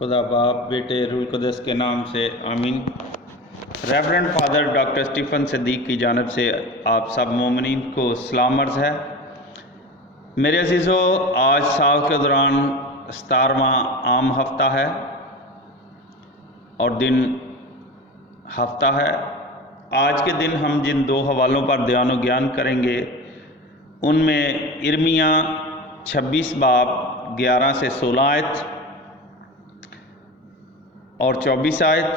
खुदा बाप बेटे रूह कुदस के नाम से आमीन। Reverend father doctor Stephen Sadiq की जानब से आप सब मोमिनीन को सलाम अर्ज़ है। मेरे अजीज़ों, आज साल के दौरान 17वां आम हफ्ता है और दिन हफ्ता है। आज के दिन हम जिन दो हवालों पर ध्यान और ज्ञान करेंगे उनमें इर्मिया 26 बाब 11 से 16 आयत और 24 आयत,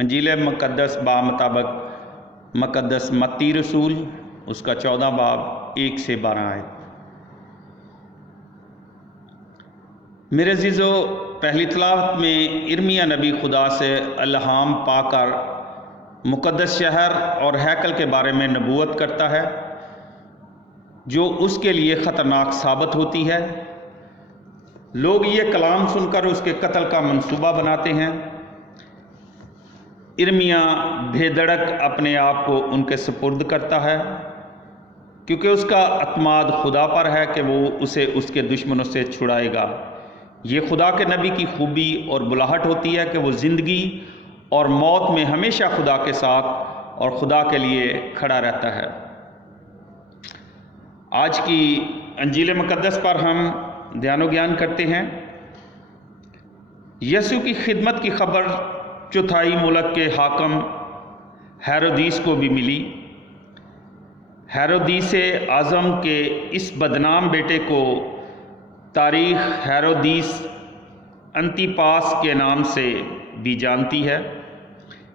अंजील मुक़द्दस मुताबिक मुक़द्दस मत्ती रसूल उसका 14 बाब 1 से 12 आयत। मेरे अजीज़ों, पहली तलावत में इर्मिया नबी खुदा से इल्हाम पाकर मुक़द्दस शहर और हैकल के बारे में नबूवत करता है जो उसके लिए ख़तरनाक साबित होती है। लोग ये कलाम सुनकर उसके कत्ल का मंसूबा बनाते हैं। इर्मिया बेधड़क अपने आप को उनके सुपुर्द करता है क्योंकि उसका अतमाद खुदा पर है कि वो उसे उसके दुश्मनों से छुड़ाएगा। ये खुदा के नबी की खूबी और बुलाहट होती है कि वो ज़िंदगी और मौत में हमेशा खुदा के साथ और खुदा के लिए खड़ा रहता है। आज की अंजील मुक़द्दस पर हम ध्यान ज्ञान करते हैं। यसु की खिदमत की खबर चौथाई मुल्क के हाकम हेरोदीस को भी मिली। हेरोदीस आज़म के इस बदनाम बेटे को तारीख़ हेरोदीस अंतिपास के नाम से भी जानती है।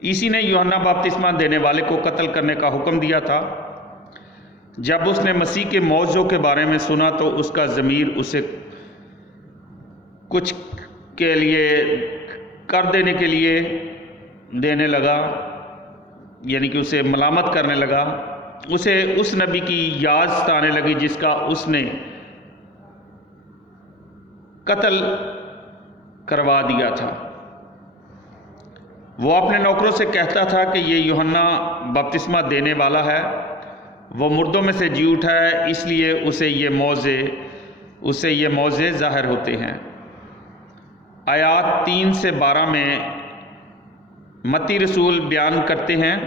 इसी ने यूहन्ना बपतिस्मा देने वाले को कत्ल करने का हुक्म दिया था। जब उसने मसीह के मौजों के बारे में सुना तो उसका ज़मीर उसे कुछ के लिए कर देने के लिए देने लगा, यानी कि उसे मलामत करने लगा। उसे उस नबी की याद सताने लगी जिसका उसने कत्ल करवा दिया था। वो अपने नौकरों से कहता था कि ये यूहन्ना बपतिस्मा देने वाला है, वो मुर्दों में से जी उठा है, इसलिए उसे ये मौजे ज़ाहिर होते हैं। आयात 3 से 12 में मत्ती रसूल बयान करते हैं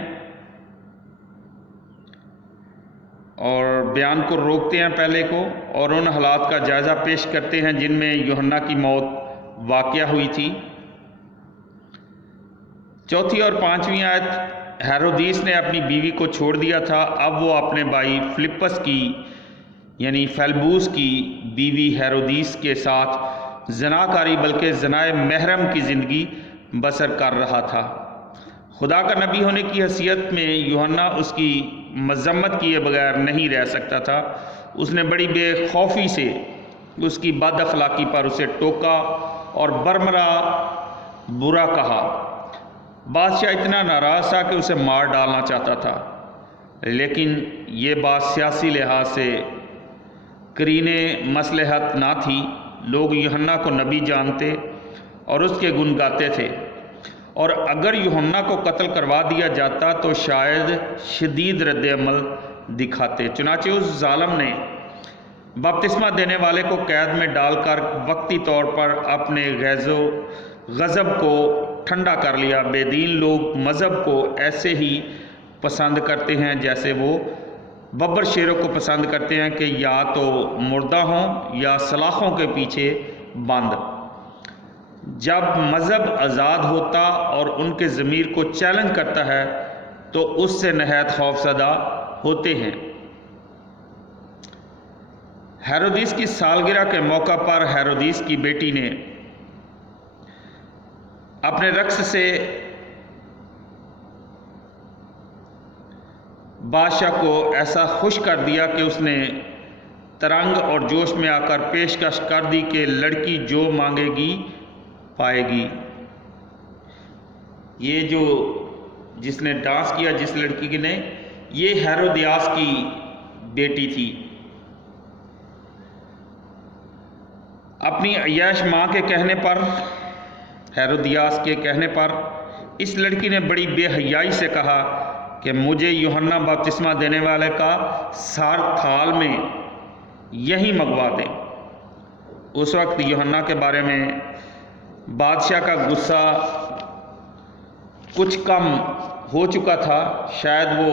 और बयान को रोकते हैं पहले को, और उन हालात का जायज़ा पेश करते हैं जिनमें यूहन्ना की मौत वाक़या हुई थी। 4 और 5वीं आयत, हेरोदीस ने अपनी बीवी को छोड़ दिया था। अब वो अपने भाई फिलिप्पस की यानी फेलबूस की बीवी हेरोदीस के साथ ज़नाकारी बल्कि ज़नाए महरम की ज़िंदगी बसर कर रहा था। खुदा का नबी होने की हैसियत में यूहन्ना उसकी मज़म्मत किए बगैर नहीं रह सकता था। उसने बड़ी बेखौफी से उसकी बद अखलाक़ी पर उसे टोका और बरमरा बुरा कहा। बादशाह इतना नाराज़ था कि उसे मार डालना चाहता था, लेकिन ये बात सियासी लिहाज से करीने मसलहत ना थी। लोग यूहन्ना को नबी जानते और उसके गुण गाते थे, और अगर यूहन्ना को कत्ल करवा दिया जाता तो शायद शदीद रद्द-ए-अमल दिखाते। चुनाचे उस जालिम ने बपतिस्मा देने वाले को कैद में डालकर वक्ती तौर पर अपने गज़ब को ठंडा कर लिया। बेदीन लोग मज़हब को ऐसे ही पसंद करते हैं जैसे वो बब्बर शेरों को पसंद करते हैं कि या तो मुर्दा हों या सलाखों के पीछे बंद। जब मज़हब आज़ाद होता और उनके ज़मीर को चैलेंज करता है तो उससे नहायत खौफज़दा होते हैं। हेरोदीस की सालगिरह के मौका पर हेरोदीस की बेटी ने अपने रक्स से बादशाह को ऐसा खुश कर दिया कि उसने तरंग और जोश में आकर पेशकश कर दी कि लड़की जो मांगेगी पाएगी। ये जो जिसने डांस किया जिस लड़की ने, ये हेरोदियास की बेटी थी। अपनी अय्याश माँ के कहने पर, हेरोदियास के कहने पर, इस लड़की ने बड़ी बेहयाई से कहा कि मुझे यूहन्ना बपतिस्मा देने वाले का सार थाल में यहीं मंगवा दें। उस वक्त यूहन्ना के बारे में बादशाह का गुस्सा कुछ कम हो चुका था। शायद वो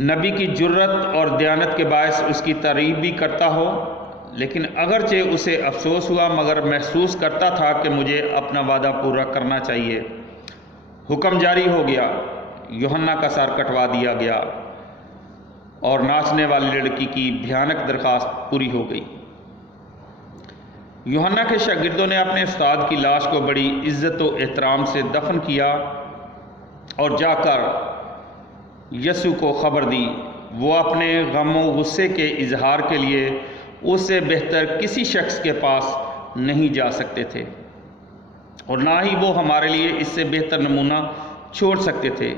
नबी की जुर्रत और दयानत के बायस उसकी तारीफ भी करता हो, लेकिन अगरचे उसे अफसोस हुआ मगर महसूस करता था कि मुझे अपना वादा पूरा करना चाहिए। हुक्म जारी हो गया, यूहन्ना का सर कटवा दिया गया और नाचने वाली लड़की की भयानक दरख्वास्त पूरी हो गई। यूहन्ना के शागिर्दों ने अपने उस्ताद की लाश को बड़ी इज्जत व एहतराम से दफन किया और जाकर यसु को खबर दी। वो अपने गम व गुस्से के इजहार के लिए उससे बेहतर किसी शख्स के पास नहीं जा सकते थे और ना ही वो हमारे लिए इससे बेहतर नमूना छोड़ सकते थे।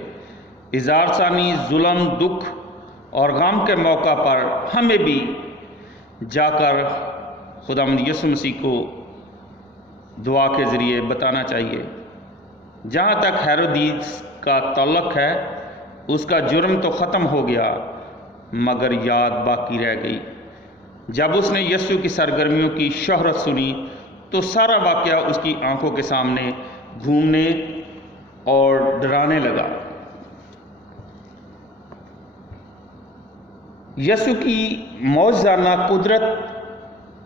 इज़हार सानी, जुल्म, दुख और गम के मौका पर हमें भी जाकर खुदावंद यीशु मसीह को दुआ के ज़रिए बताना चाहिए। जहाँ तक हेरोदीस का ताल्लुक़ है, उसका जुर्म तो ख़त्म हो गया मगर याद बाकी रह गई। जब उसने यीशु की सरगर्मियों की शोहरत सुनी तो सारा वाक़या उसकी आंखों के सामने घूमने और डराने लगा। यीशु की मौजज़ाना कुदरत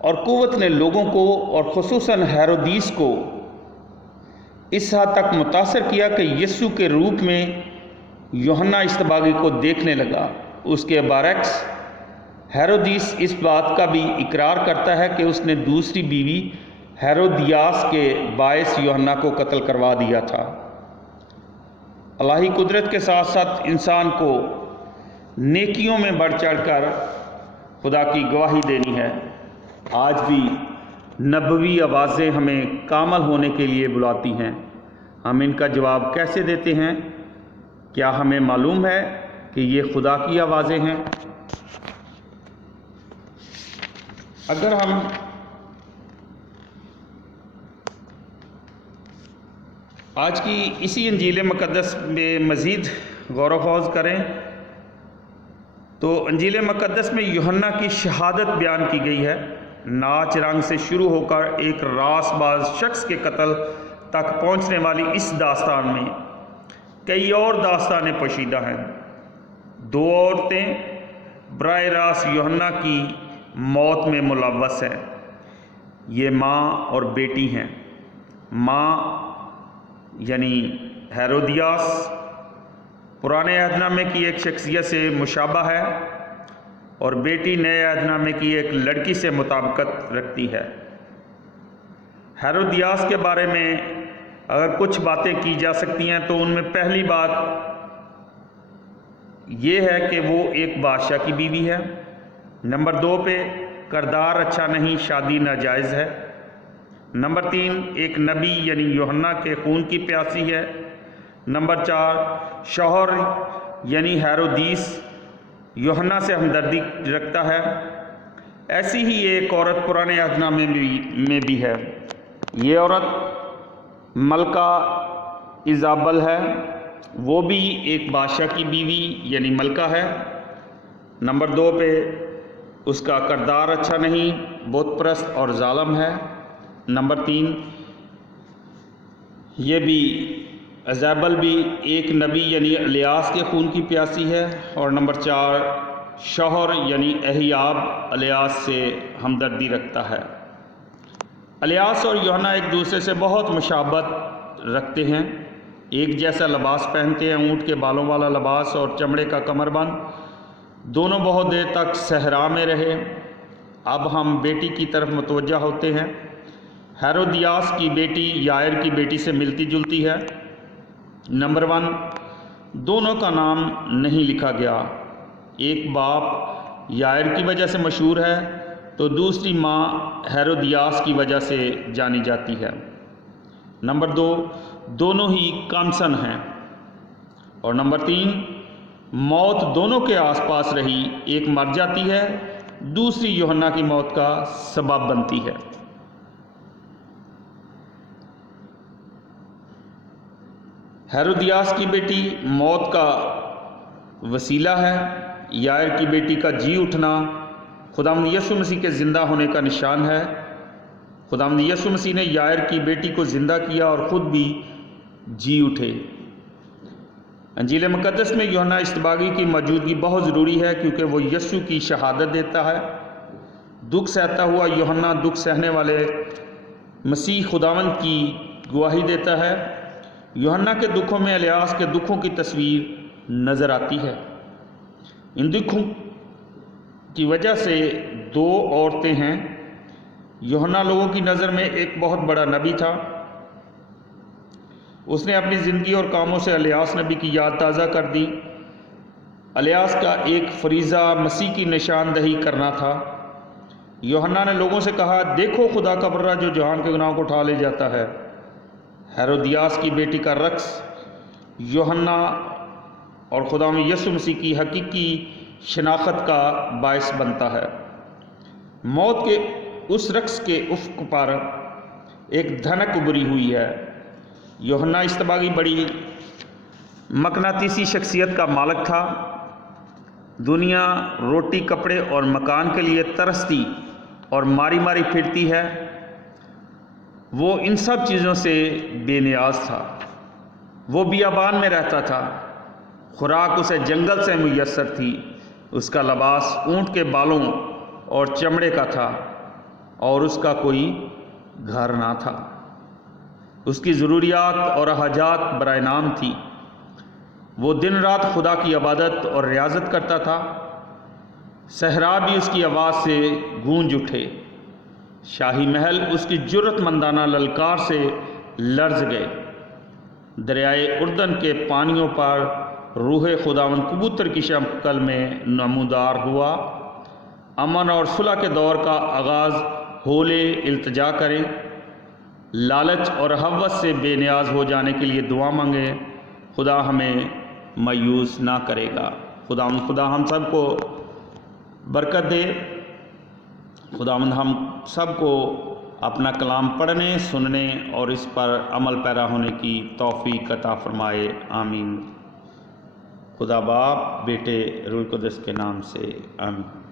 और क़ुव्वत ने लोगों को और ख़ुसूसन हेरोदीस को इस हद तक मुतासर किया कि यीशु के रूप में यूहन्ना इस्तबागी को देखने लगा। उसके बरक्स हेरोदीस इस बात का भी इकरार करता है कि उसने दूसरी बीवी हेरोदियास के बायस यूहन्ना को कत्ल करवा दिया था। अल्लाही कुदरत के साथ साथ इंसान को नेकियों में बढ़ चढ़कर खुदा की गवाही देनी है। आज भी नबवी आवाज़ें हमें कामल होने के लिए बुलाती हैं। हम इनका जवाब कैसे देते हैं? क्या हमें मालूम है कि ये खुदा की आवाज़ें हैं? अगर हम आज की इसी इंजील मुक़द्दस में मज़ीद गौर व ख़ौज़ करें तो इंजील मुक़द्दस में यूहन्ना की शहादत बयान की गई है। नाच रंग से शुरू होकर एक रासबाज शख्स के कत्ल तक पहुंचने वाली इस दास्तान में कई और दास्तानें पोशीदा हैं। दो औरतें बराह रास्त यूहन्ना की मौत में मुलव्वस हैं। ये माँ और बेटी हैं। माँ यानी हेरोदियास पुराने अहदनामे की एक शख्सियत से मुशाबा है और बेटी नए अहदनामे की एक लड़की से मुताबिकत रखती है। हेरोदियास के बारे में अगर कुछ बातें की जा सकती हैं तो उनमें पहली बात ये है कि वो एक बादशाह की बीवी है। नंबर 2 पे किरदार अच्छा नहीं, शादी नाजायज़ है। नंबर 3 एक नबी यानी यूहन्ना के खून की प्यासी है। नंबर 4 शौहर यानी हेरोदीस यूहन्ना से हमदर्दी रखता है। ऐसी ही एक औरत पुराने अहदनामे में भी है। ये औरत मलका इजाबल है, वो भी एक बादशाह की बीवी यानी मलका है। नंबर 2 पे उसका किरदार अच्छा नहीं, बुत परस्त और जालिम है। नंबर 3 ये भी इजाबल भी एक नबी यानी इलियास के खून की प्यासी है। और नंबर 4 शौहर यानी अहियाब इलियास से हमदर्दी रखता है। इलियास और यूहन्ना एक दूसरे से बहुत मुशाबत रखते हैं। एक जैसा लिबास पहनते हैं, ऊँट के बालों वाला लिबास और चमड़े का कमरबंद। दोनों बहुत देर तक सहरा में रहे। अब हम बेटी की तरफ मुतवज्जा होते हैं। हेरोदियास की बेटी यायर की बेटी से मिलती जुलती है। नंबर 1 दोनों का नाम नहीं लिखा गया। एक बाप यायर की वजह से मशहूर है तो दूसरी माँ हेरोदियास की वजह से जानी जाती है। नंबर 2 दोनों ही कामसन हैं। और नंबर 3 मौत दोनों के आसपास रही, एक मर जाती है, दूसरी यूहन्ना की मौत का सबब बनती है। हेरोदियास की बेटी मौत का वसीला है। यायर की बेटी का जी उठना खुदावंद यीशु मसीह के ज़िंदा होने का निशान है। خداوند یسوع مسیح نے یائر کی بیٹی کو زندہ کیا اور خود بھی جی اٹھے۔ انجیل مقدس میں یوحنا اشتباغی کی موجودگی بہت ضروری ہے کیونکہ وہ یسوع کی شہادت دیتا ہے۔ دکھ سہتا ہوا یوحنا دکھ سہنے والے مسیح خداوند کی گواہی دیتا ہے۔ یوحنا کے دکھوں میں الیاس کے دکھوں کی تصویر نظر آتی ہے۔ ان دکھوں کی وجہ سے دو عورتیں ہیں۔ یوحنا لوگوں کی نظر میں ایک بہت بڑا نبی تھا۔ اس نے اپنی زندگی اور کاموں سے الیاس نبی کی یاد تازہ کر دی۔ الیاس کا ایک فریضہ مسیح کی نشاندہی کرنا تھا۔ یوحنا نے لوگوں سے کہا، دیکھو خدا کا برہ جو جہان کے گناہوں کو اٹھا لے جاتا ہے۔ ہیرودیاس کی بیٹی کا رقص یوحنا اور خداوند یسوع مسیح کی حقیقی شناخت کا باعث بنتا ہے۔ موت کے اس رقص کے افق پر ایک دھنک ابھری ہوئی ہے۔ یوحنا اشتباغی بڑی مقناطیسی شخصیت کا مالک تھا۔ دنیا روٹی، کپڑے اور مکان کے لیے ترستی اور ماری ماری پھرتی ہے۔ وہ ان سب چیزوں سے بے نیاز تھا۔ وہ بیابان میں رہتا تھا۔ خوراک اسے جنگل سے میسر تھی۔ اس کا لباس اونٹ کے بالوں اور چمڑے کا تھا اور اس کا کوئی گھر نہ تھا۔ اس کی ضروریات اور حاجات برائے نام تھی۔ وہ دن رات خدا کی عبادت اور ریاضت کرتا تھا۔ صحرا بھی اس کی آواز سے گونج اٹھے۔ شاہی محل اس کی جرأت مندانہ للکار سے لرز گئے۔ دریائے اردن کے پانیوں پر روح خداوند کبوتر کی شکل میں نمودار ہوا۔ امن اور صلح کے دور کا آغاز ہولے التجا کریں۔ لالچ اور ہوس سے بے نیاز ہو جانے کے لیے دعا مانگیں۔ خدا ہمیں مایوس نہ کرے گا۔ خدا ہم سب کو برکت دے۔ خداوند ہم سب کو اپنا کلام پڑھنے، سننے اور اس پر عمل پیرا ہونے کی توفیق عطا فرمائے، آمین۔ خدا باپ، بیٹے، روح القدس کے نام سے آمین۔